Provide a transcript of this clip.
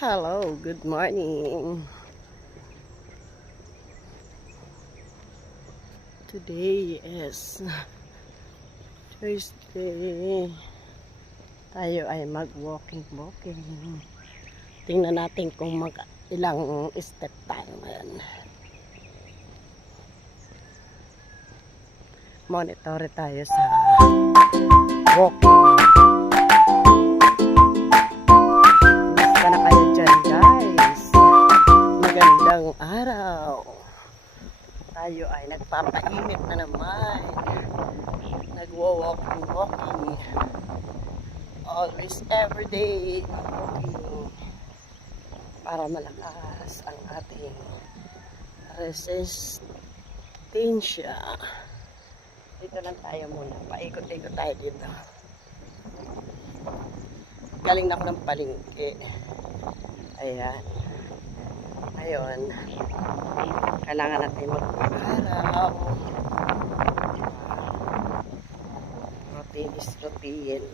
Hello, good morning. Today is Thursday. Tayo ay mag-walking. Tingnan natin kung ilang step tayo ngayon. Monitor tayo sa walking. Basta na kayo dyan, guys. Magandang araw. Tayo ay nagpapainit na naman. Nagwo-walking. Always, everyday walking. Para malakas ang ating resistensya. Dito lang tayo muna. Paikot-ikot tayo dito. Galing na ako ng palengke. Ayan. Ngayon, kailangan natin mag-araw. Routine is routine.